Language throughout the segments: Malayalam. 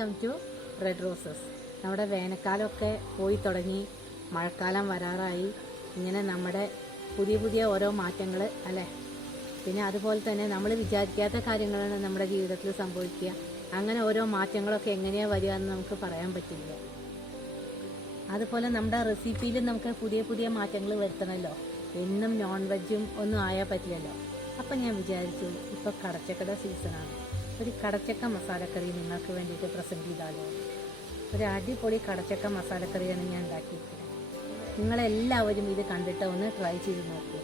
Welcome to red roses. നമ്മുടെ വേനൽക്കാലമൊക്കെ പോയി തുടങ്ങി, മഴക്കാലം വരാറായി. ഇങ്ങനെ നമ്മുടെ പുതിയ ഓരോ മാറ്റങ്ങൾ അല്ലേ. പിന്നെ അതുപോലെ തന്നെ നമ്മൾ വിചാരിക്കാത്ത കാര്യങ്ങളാണ് നമ്മുടെ ജീവിതത്തിൽ സംഭവിക്കുക. അങ്ങനെ ഓരോ മാറ്റങ്ങളൊക്കെ എങ്ങനെയാണ് വരിക എന്ന് നമുക്ക് പറയാൻ പറ്റില്ല. അതുപോലെ നമ്മുടെ റെസിപ്പിയിൽ നമുക്ക് പുതിയ മാറ്റങ്ങൾ വരുത്തണമല്ലോ. എന്നും നോൺ വെജും ഒന്നും ആയാൽ പറ്റില്ലല്ലോ. അപ്പം ഞാൻ വിചാരിച്ചു, ഇപ്പോൾ കടച്ചക്കയുടെ സീസണാണ്, ഒരു കടച്ചക്ക മസാലക്കറി നിങ്ങൾക്ക് വേണ്ടിയിട്ട് പ്രസൻറ്റ് ചെയ്താലോ. ഒരു അടിപൊളി കടച്ചക്ക മസാലക്കറിയാണ് ഞാൻ ഉണ്ടാക്കിയിരിക്കുന്നത്. നിങ്ങളെല്ലാവരും ഇത് കണ്ടിട്ട് ഒന്ന് ട്രൈ ചെയ്ത് നോക്കൂ.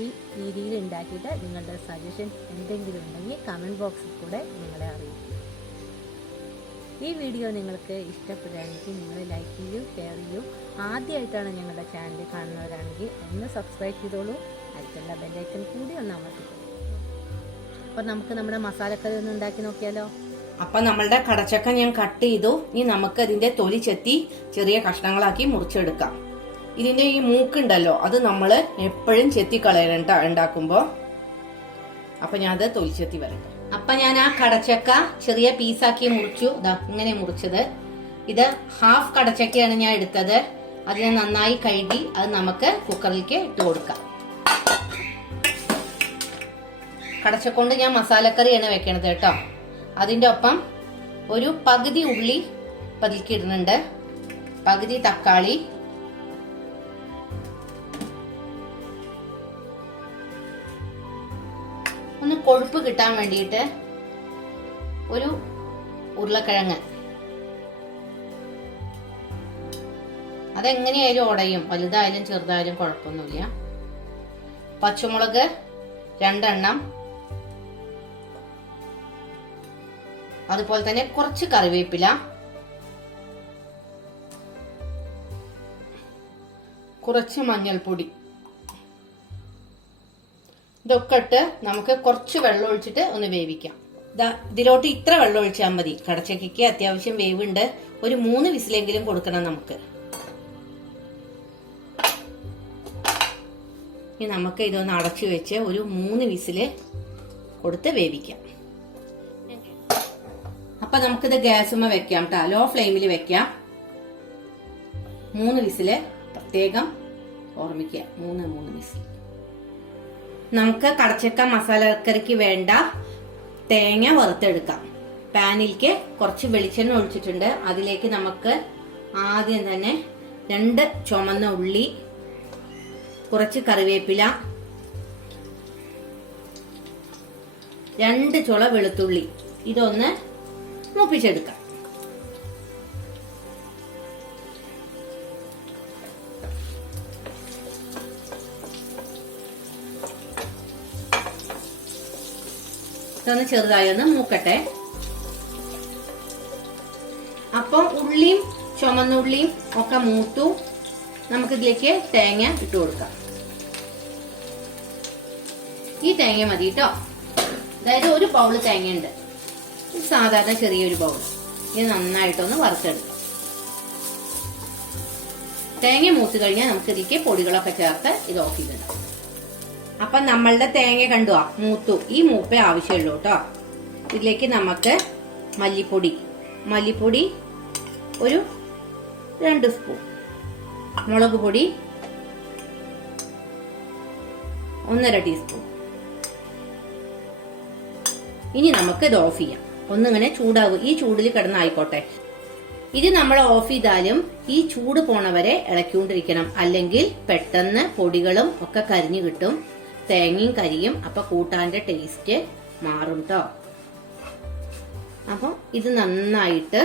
ഈ രീതിയിൽ ഉണ്ടാക്കിയിട്ട് നിങ്ങളുടെ സജഷൻ എന്തെങ്കിലും ഉണ്ടെങ്കിൽ കമൻറ്റ് ബോക്സിൽ കൂടെ നിങ്ങളെ അറിയിക്കും. ഈ വീഡിയോ നിങ്ങൾക്ക് ഇഷ്ടപ്പെടുകയാണെങ്കിൽ നിങ്ങൾ ലൈക്ക് ചെയ്യൂ, ഷെയർ ചെയ്യൂ. ആദ്യമായിട്ടാണ് ഞങ്ങളുടെ ചാനൽ കാണുന്നവരാണെങ്കിൽ ഒന്ന് സബ്സ്ക്രൈബ് ചെയ്തോളൂ. അടുത്തുള്ള ബെല്ലൈക്കൺ കൂടി ഒന്ന് അമർത്തിക്കോളൂ. അപ്പോൾ നമുക്ക് നമ്മുടെ മസാലക്കറി ഒന്ന് ഉണ്ടാക്കി നോക്കിയാലോ. അപ്പം നമ്മളുടെ കടച്ചക്ക ഞാൻ കട്ട് ചെയ്തു. ഇനി നമുക്ക് ഇതിന്റെ തൊലി ചെത്തി ചെറിയ കഷ്ണങ്ങളാക്കി മുറിച്ചെടുക്കാം. ഇതിന്റെ ഈ മൂക്കുണ്ടല്ലോ, അത് നമ്മൾ എപ്പോഴും ചെത്തിക്കളയണ്ട ഉണ്ടാക്കുമ്പോ. അപ്പൊ ഞാൻ അത് തൊലി ചെത്തി വരട്ടെ. അപ്പൊ ഞാൻ ആ കടച്ചക്ക ചെറിയ പീസാക്കി മുറിച്ചു. ഇതാ ഇങ്ങനെ മുറിച്ചത്. ഇത് ഹാഫ് കടച്ചക്കയാണ് ഞാൻ എടുത്തത്. അതിനെ നന്നായി കഴുകി അത് നമുക്ക് കുക്കറിലേക്ക് ഇട്ട് കൊടുക്കാം. കടച്ചക്കൊണ്ട് ഞാൻ മസാലക്കറിയാണ് വെക്കണത് കേട്ടോ. അതിന്റെ ഒപ്പം ഒരു പകുതി ഉള്ളി പതുക്കി ഇടുന്നുണ്ട്, പകുതി തക്കാളി, ഒന്ന് കൊഴുപ്പ് കിട്ടാൻ വേണ്ടിയിട്ട് ഒരു ഉരുളക്കിഴങ്ങ്. അതെങ്ങനെയായാലും ഉടയും, വലുതായാലും ചെറുതായാലും കുഴപ്പമൊന്നുമില്ല. പച്ചമുളക് 2 എണ്ണം, അതുപോലെ തന്നെ കുറച്ച് കറിവേപ്പില, കുറച്ച് മഞ്ഞൾപ്പൊടി. ഇതൊക്കെ ഇട്ട് നമുക്ക് കുറച്ച് വെള്ളം ഒഴിച്ചിട്ട് ഒന്ന് വേവിക്കാം. ഇതിലോട്ട് ഇത്ര വെള്ളം ഒഴിച്ചാൽ മതി. കടച്ചക്കയ്ക്ക് അത്യാവശ്യം വേവുണ്ട്. ഒരു 3 വിസിലെങ്കിലും കൊടുക്കണം നമുക്ക്. ഇനി നമുക്ക് ഇതൊന്ന് അടച്ചു വെച്ച് ഒരു 3 വിസില് കൊടുത്ത് വേവിക്കാം. അപ്പൊ നമുക്കിത് ഗ്യാസുമ്മ വെക്കാം കേട്ടോ. ലോ ഫ്ലെയിമിൽ വെക്കാം. 3 വിസില് പ്രത്യേകം ഓർമ്മിക്കുക. 3 വിസിൽ. നമുക്ക് കടച്ചക്ക മസാലക്കറിക്ക് വേണ്ട തേങ്ങ വറുത്തെടുക്കാം. പാനിലേക്ക് കുറച്ച് വെളിച്ചെണ്ണ ഒഴിച്ചിട്ടുണ്ട്. അതിലേക്ക് നമുക്ക് ആദ്യം തന്നെ 2 ചുമന്ന ഉള്ളി, കുറച്ച് കറിവേപ്പില, 2 ചുള വെളുത്തുള്ളി, ഇതൊന്ന് മൂപ്പിച്ചെടുക്കാം. ഇതൊന്ന് ചെറുതായി ഒന്ന് മൂക്കട്ടെ. അപ്പം ഉള്ളിയും ചുമന്നുള്ളിയും ഒക്കെ മൂത്തു. നമുക്കിതിലേക്ക് തേങ്ങ ഇട്ട് കൊടുക്കാം. ഈ തേങ്ങ മതി കേട്ടോ. അതായത് ഒരു ബൗള് തേങ്ങയുണ്ട്, സാധാരണ ചെറിയൊരു ബൗൾ. ഇത് നന്നായിട്ടൊന്ന് വറുത്തെടുക്കാം. തേങ്ങ മൂത്ത് കഴിഞ്ഞാൽ നമുക്ക് ഇതിലേക്ക് പൊടികളൊക്കെ ചേർത്ത് ഇത് ഓഫ് ചെയ്തിടാം. അപ്പൊ നമ്മളുടെ തേങ്ങ കണ്ടുവാ മൂത്തു. ഈ മൂപ്പേ ആവശ്യമുള്ളൂ കേട്ടോ. ഇതിലേക്ക് നമുക്ക് മല്ലിപ്പൊടി ഒരു 2 സ്പൂൺ, മുളക് പൊടി 1.5 ടീസ്പൂൺ. ഇനി നമുക്ക് ഇത് ഓഫ് ചെയ്യാം. ഒന്നിങ്ങനെ ചൂടാവും. ഈ ചൂടിൽ കിടന്നായിക്കോട്ടെ. ഇത് നമ്മൾ ഓഫ് ചെയ്താലും ഈ ചൂട് പോണവരെ ഇളക്കിക്കൊണ്ടിരിക്കണം. അല്ലെങ്കിൽ പെട്ടെന്ന് പൊടികളും ഒക്കെ കരിഞ്ഞു കിട്ടും, തേങ്ങയും കരിയും. അപ്പൊ കൂട്ടാന്റെ ടേസ്റ്റ് മാറും കേട്ടോ. അപ്പൊ ഇത് നന്നായിട്ട്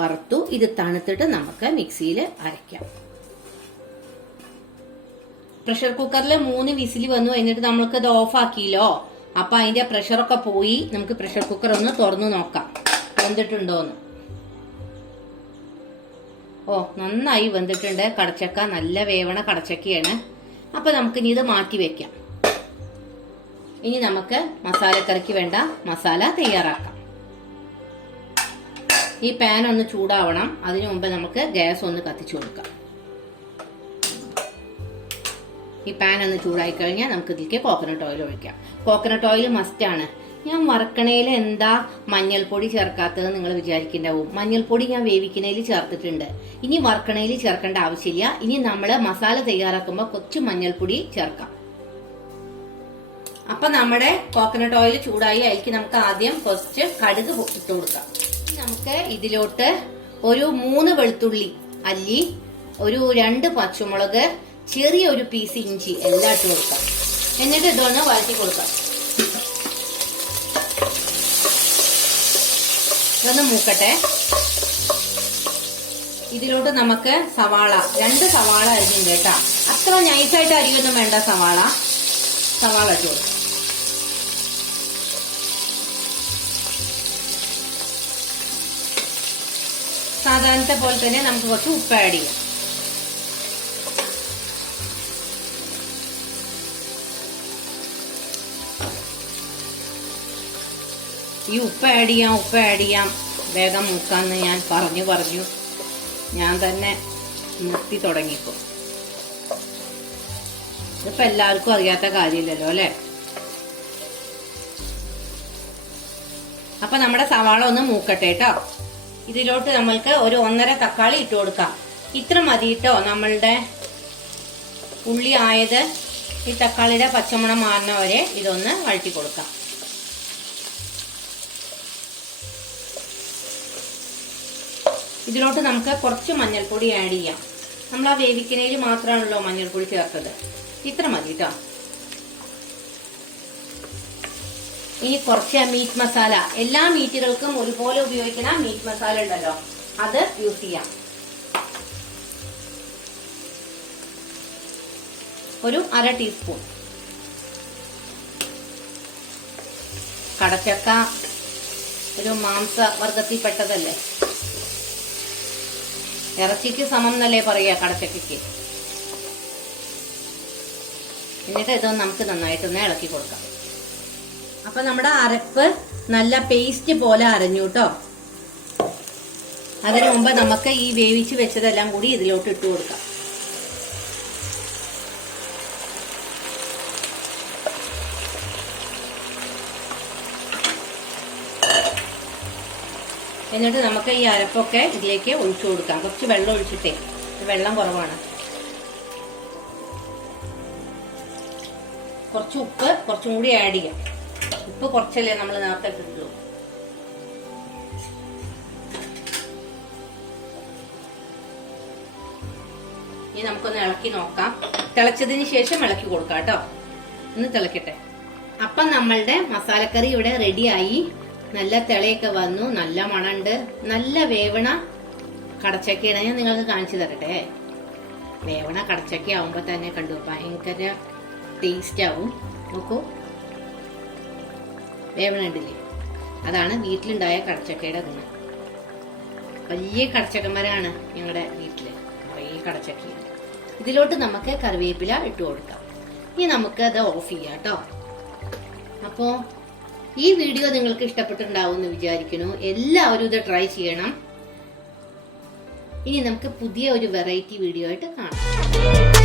വറുത്തു. ഇത് തണുത്തിട്ട് നമുക്ക് മിക്സിയിൽ അരയ്ക്കാം. പ്രഷർ കുക്കറിൽ 3 വിസിൽ വന്നു. എന്നിട്ട് നമ്മൾക്ക് ഇത് ഓഫ് ആക്കിയല്ലോ. അപ്പൊ അതിന്റെ പ്രഷറൊക്കെ പോയി. നമുക്ക് പ്രഷർ കുക്കർ ഒന്ന് തുറന്നു നോക്കാം വെന്തിട്ടുണ്ടോന്ന്. ഓ, നന്നായി വെന്തിട്ടുണ്ട്. കടച്ചക്ക നല്ല വേവണ കടച്ചക്കയാണ്. അപ്പൊ നമുക്ക് ഇനി ഇത് മാറ്റി വെക്കാം. ഇനി നമുക്ക് മസാലക്കറിക്ക് വേണ്ട മസാല തയ്യാറാക്കാം. ഈ പാൻ ഒന്ന് ചൂടാവണം. അതിനു മുമ്പ് നമുക്ക് ഗ്യാസ് ഒന്ന് കത്തിച്ചു കൊടുക്കാം. ഈ പാൻ ഒന്ന് ചൂടായി കഴിഞ്ഞാൽ നമുക്ക് ഇതിലേക്ക് കോക്കനട്ട് ഓയിൽ ഒഴിക്കാം. കോക്കനട്ട് ഓയിൽ മസ്റ്റ് ആണ്. ഞാൻ വറക്കണയിൽ എന്താ മഞ്ഞൾപ്പൊടി ചേർക്കാത്തത് നിങ്ങൾ വിചാരിക്കുന്നുണ്ടാവും. മഞ്ഞൾപ്പൊടി ഞാൻ വേവിക്കണയിൽ ചേർത്തിട്ടുണ്ട്. ഇനി വറക്കണയിൽ ചേർക്കേണ്ട ആവശ്യമില്ല. ഇനി നമ്മള് മസാല തയ്യാറാക്കുമ്പോൾ കുറച്ച് മഞ്ഞൾപ്പൊടി ചേർക്കാം. അപ്പൊ നമ്മുടെ കോക്കനട്ട് ഓയിൽ ചൂടായി അതിലേക്ക് നമുക്ക് ആദ്യം കുറച്ച് കടുക് ഇട്ട് കൊടുക്കാം. നമുക്ക് ഇതിലോട്ട് ഒരു 3 വെളുത്തുള്ളി അല്ലി, ഒരു 2 പച്ചമുളക്, ചെറിയൊരു പീസ് ഇഞ്ചി എല്ലാം ഇട്ട് കൊടുക്കാം. എന്നിട്ട് ഇതൊന്ന് വഴറ്റി കൊടുക്കാം. ഇതൊന്ന് മൂക്കട്ടെ. ഇതിലോട്ട് നമുക്ക് സവാള 2 സവാള അരിഞ്ഞുണ്ട് കേട്ടാ. അത്ര നൈസായിട്ട് അരിയൊന്നും വേണ്ട. സവാള ഇട്ട് കൊടുക്കാം. സാധാരണത്തെ പോലെ തന്നെ നമുക്ക് കുറച്ച് ഉപ്പ് ആഡ് ചെയ്യാം. ഈ ഉപ്പ് ആഡ് ചെയ്യാം വേഗം മൂക്കാന്ന് ഞാൻ പറഞ്ഞു ഞാൻ തന്നെ നിർത്തി തുടങ്ങിപ്പോ. ഇതിപ്പോ എല്ലാവർക്കും അറിയാത്ത കാര്യമില്ലല്ലോ അല്ലെ. അപ്പൊ നമ്മുടെ സവാള ഒന്ന് മൂക്കട്ടെ കേട്ടോ. ഇതിലോട്ട് നമ്മൾക്ക് ഒരു 1.5 തക്കാളി ഇട്ട് കൊടുക്കാം. ഇത്ര മതി കേട്ടോ നമ്മളുടെ ഉള്ളി ആയത്. ഈ തക്കാളിയുടെ പച്ചമണം മാറുന്ന വരെ ഇതൊന്ന് വഴറ്റി കൊടുക്കാം. ഇതിലോട്ട് നമുക്ക് കുറച്ച് മഞ്ഞൾപ്പൊടി ആഡ് ചെയ്യാം. നമ്മൾ ആ വേവിക്കണയിൽ മാത്രമാണല്ലോ മഞ്ഞൾപ്പൊടി ചേർത്തത്. ഇത്ര മതി കേട്ടോ. ഇനി കുറച്ച് മീറ്റ് മസാല. എല്ലാ മീറ്റുകൾക്കും ഒരുപോലെ ഉപയോഗിക്കുന്ന മീറ്റ് മസാല ഉണ്ടല്ലോ, അത് യൂസ് ചെയ്യാം. ഒരു 1/2 ടീസ്പൂൺ. കടച്ചക്ക ഒരു മാംസവർഗത്തിൽപ്പെട്ടതല്ലേ. ഇറച്ചിക്ക് സമം എന്നല്ലേ പറയാ കടച്ചക്കയ്ക്ക്. എന്നിട്ട് ഇതൊന്ന് നമുക്ക് നന്നായിട്ടൊന്ന് ഇളക്കി കൊടുക്കാം. അപ്പൊ നമ്മുടെ അരപ്പ് നല്ല പേസ്റ്റ് പോലെ അരഞ്ഞു കേട്ടോ. അതിനു മുമ്പ് നമുക്ക് ഈ വേവിച്ച് വെച്ചതെല്ലാം കൂടി ഇതിലോട്ട് ഇട്ട് കൊടുക്കാം. എന്നിട്ട് നമുക്ക് ഈ അരപ്പൊക്കെ ഇതിലേക്ക് ഒഴിച്ചു കൊടുക്കാം. കുറച്ച് വെള്ളം ഒഴിച്ചിട്ടേ, വെള്ളം കുറവാണ്. കുറച്ച് ഉപ്പ് കുറച്ചും കൂടി ആഡ് ചെയ്യാം. ഉപ്പ് കുറച്ചല്ലേ നമ്മൾ നേരത്തെ ഇട്ടിട്ടുള്ളൂ. ഇനി നമുക്കൊന്ന് ഇളക്കി നോക്കാം. തിളച്ചതിന് ശേഷം ഇളക്കി കൊടുക്കാം കേട്ടോ. ഒന്ന് തിളക്കട്ടെ. അപ്പം നമ്മളുടെ മസാലക്കറി ഇവിടെ റെഡിയായി. നല്ല തിളയൊക്കെ വന്നു, നല്ല മണമുണ്ട്. നല്ല വേവണ കടച്ചക്കയാണ്. ഞാൻ നിങ്ങൾക്ക് കാണിച്ചു തരട്ടെ. വേവണ കടച്ചക്ക ആവുമ്പോ തന്നെ കണ്ടു ഭയങ്കര ടേസ്റ്റ് ആവും. നോക്കൂ, വേവണുണ്ടില്ലേ? അതാണ് വീട്ടിലുണ്ടായ കടച്ചക്കയുടെ ഗുണം. വലിയ കടച്ചക്കന്മാരാണ് ഞങ്ങളുടെ വീട്ടില്, കുറേ കടച്ചക്കയാണ്. ഇതിലോട്ട് നമുക്ക് കറിവേപ്പില ഇട്ട് കൊടുക്കാം. ഇനി നമുക്ക് അത് ഓഫ് ചെയ്യാം കേട്ടോ. അപ്പോ ഈ വീഡിയോ നിങ്ങൾക്ക് ഇഷ്ടപ്പെട്ടിട്ടുണ്ടാവും എന്ന് വിചാരിക്കുന്നു. എല്ലാവരും ഇത് ട്രൈ ചെയ്യണം. ഇനി നമുക്ക് പുതിയ ഒരു വെറൈറ്റി വീഡിയോ ആയിട്ട് കാണാം.